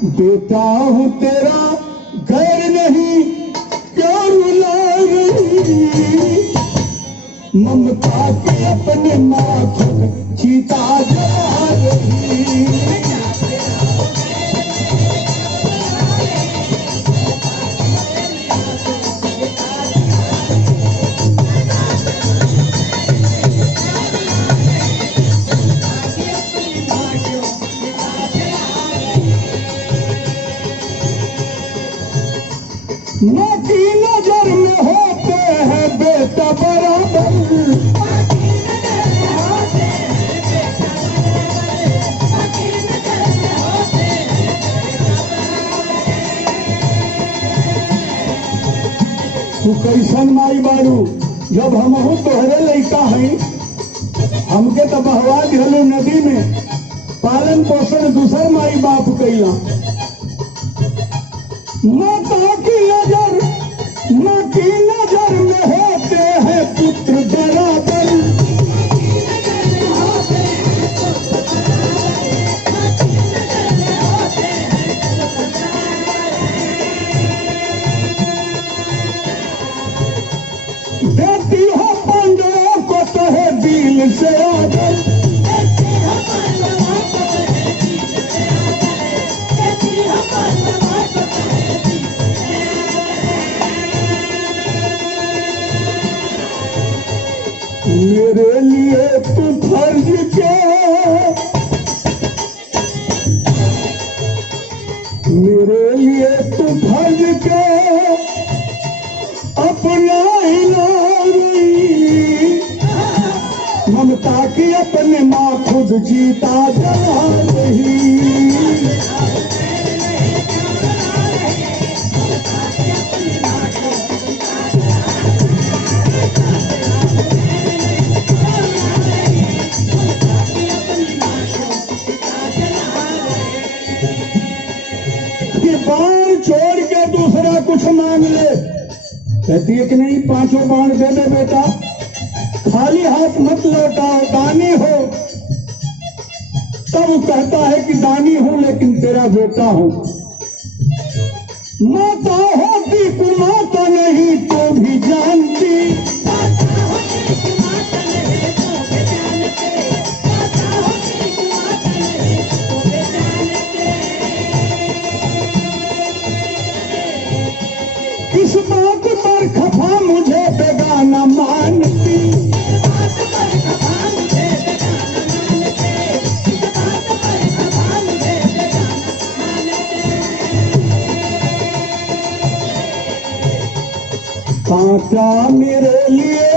बेटा हूँ तेरा गैर नहीं, क्यों रुला रही? ममता के अपने माथुर चीता जला रही। माँ की नजर में होते हैं बेटा बराबर, तू कैसन माई बारू? जब हमहू तोहरे लड़का हैं, हमके तो बहवा दिहलो नदी में, पालन पोषण दूसर माई बाप कैला। माता की नजर में होते हैं पुत्र बराबर, देती हो पांडवों को तो है दिल से आदर, मेरे लिए तू फर्ज के, मेरे लिए तू फर्ज के अपना हिला रही। ममता की अपने माँ खुद जीता जला रही। बाण छोड़ के दूसरा कुछ मांग ले, कहती है कि नहीं, पांचों बाण दे दे बेटा, खाली हाथ मत लौटाओ, दानी हो। तब कहता है कि दानी हूं लेकिन तेरा बेटा हूं। माता होती तू माता नहीं तो भी जानती, किस बात पर खफा मुझे बेगाना मानती, कांटा मेरे लिए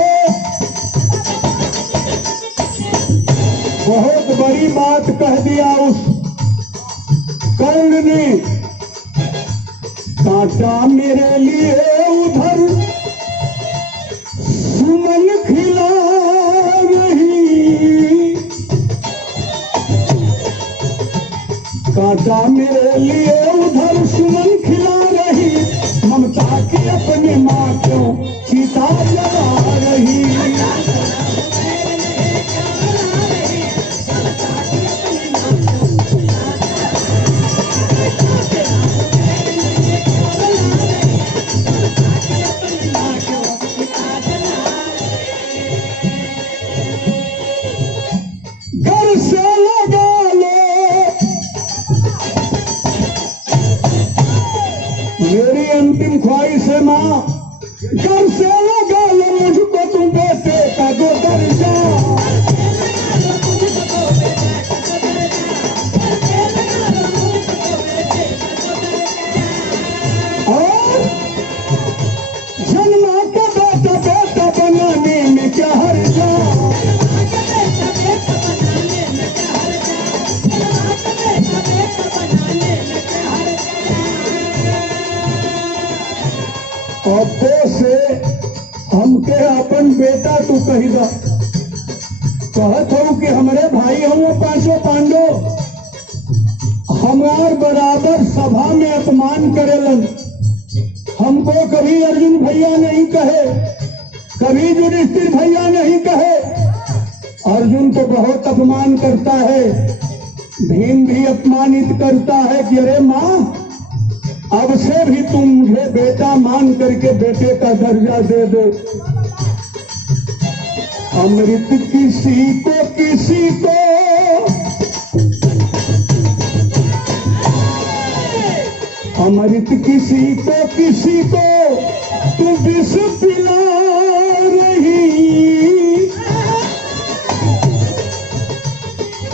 बहुत बड़ी बात कह दिया उस कर्ण ने। कांटा मेरे लिए उधर सुमन खिला रही, कांटा मेरे लिए उधर सुमन खिला रही। ममता की अपनी माँ क्यों चीता जला रही। घर से लगा लो मेरी अंतिम ख्वाहिश है माँ, घर से लगा लो मुझको तुम बेटे का दो दर्जा। और जन्मा का बेटा बेटा बनाने में क्या हर्जा। अब से हमके अपन बेटा तू कहीदा, कहत हूँ कि हमारे भाई हम पांचों पांडव हमार बराबर सभा में अपमान करेलन। हमको कभी अर्जुन भैया नहीं कहे, कभी युधिष्ठिर भैया नहीं कहे। अर्जुन तो बहुत अपमान करता है, भीम भी अपमानित करता है कि अरे माँ, अब से भी तुम मुझे बेटा मान करके बेटे का दर्जा दे दो। अमृत किसी को अमृत किसी को तू विष पिला रही।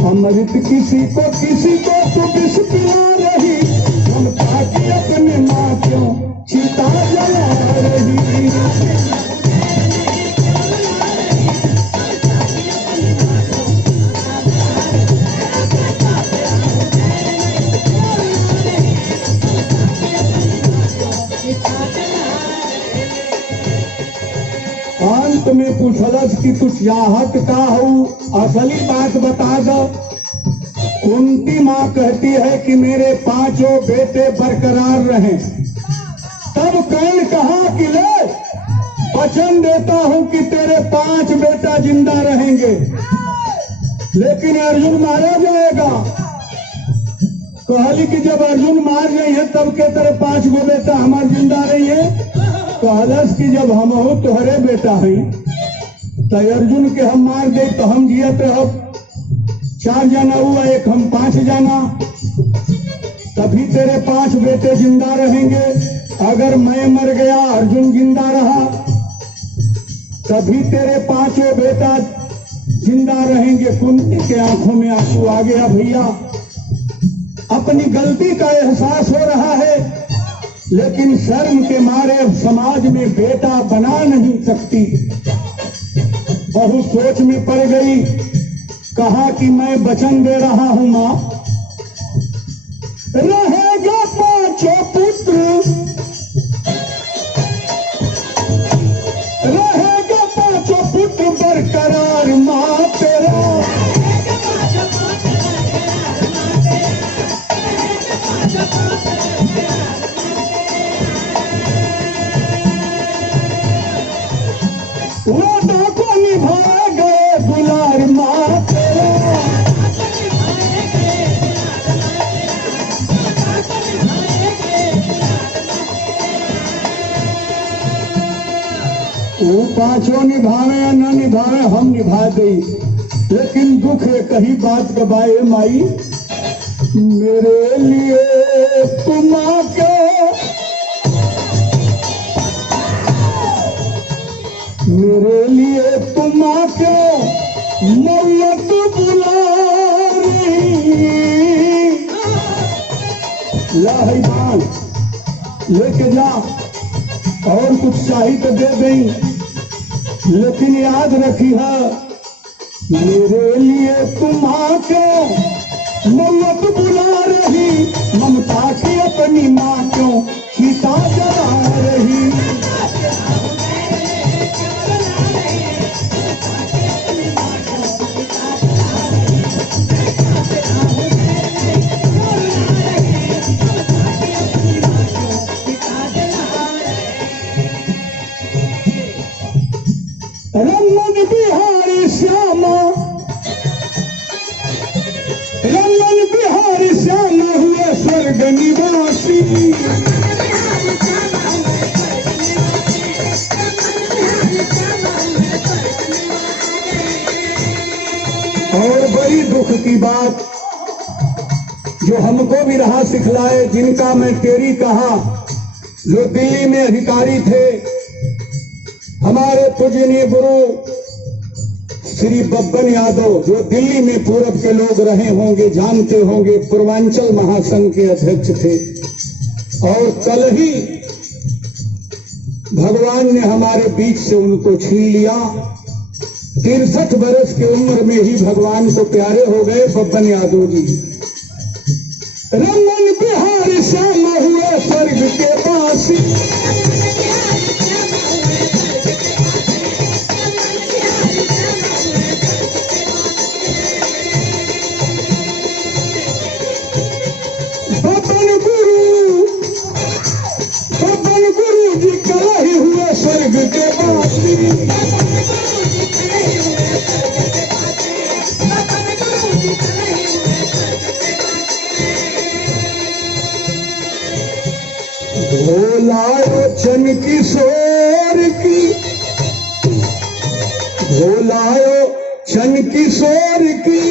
अमृत किसी को तू विष पिला रही। ममता की अपने माँ क्यों चिता जला रही। अंत में पूछलस कि तू चाहत का हो, असली बात बता दो। कुंती माँ कहती है कि मेरे पांचों बेटे बरकरार रहें। तब कर्ण कहा कि ले, वचन देता हूं कि तेरे 5 बेटा जिंदा रहेंगे, लेकिन अर्जुन मारा जाएगा। कहली कि जब अर्जुन मार गई है तब के तेरे 5 गो बेटा हमारे जिंदा रही है। कहलस कि जब हम हो तोहरे बेटा है तो अर्जुन के हम मार गए तो हम जियत रह। 4 जना हुआ, एक हम 5 जना, तभी तेरे 5 बेटे जिंदा रहेंगे। अगर मैं मर गया, अर्जुन जिंदा रहा, तभी तेरे 5 बेटा जिंदा रहेंगे। कुंती के आंखों में आंसू आ गया। भैया, अपनी गलती का एहसास हो रहा है, लेकिन शर्म के मारे अब समाज में बेटा बना नहीं सकती। बहुत सोच में पड़ गई। कहा कि मैं वचन दे रहा हूं मां, रहेगा 5 पुत्र, रहेगा 5 पुत्र बरकरार मां तेरा। वादा को निभाए गए दुलार माँ तेरा। वो 5 निभावे या न निभावे, हम निभा दे, लेकिन दुख एक ही बात गवाए माई, मेरे लिए तुम के, मेरे लिए तुम क्यों मौत बुला रही। लाहिबान लेके जा, और कुछ चाहिए तो दे दें, लेकिन याद रखी है, मेरे लिए तुम क्यों मौत बुला रही। ममता की अपनी माँ क्यों सीता जला रही। रमन बिहारी श्यामा, रमन बिहारी श्यामा हुए स्वर्ग निवासी। और बड़ी दुख की बात जो हमको भी रहा सिखलाए, जिनका मैं तेरी कहा, जो दिल्ली में अधिकारी थे, हमारे पूजनीय गुरु श्री बब्बन यादव, जो दिल्ली में पूरब के लोग रहे होंगे, जानते होंगे, पूर्वांचल महासंघ के अध्यक्ष थे। और कल ही भगवान ने हमारे बीच से उनको छीन लिया। 63 वर्ष की उम्र में ही भगवान को प्यारे हो गए बब्बन यादव जी। रमन बिहारी श्यामा हुए स्वर्ग के वासी। बब्बन गुरु जी कल ही हुए स्वर्ग के वासी। भोलायो चन किशोर की, भोलायो चन किशोर की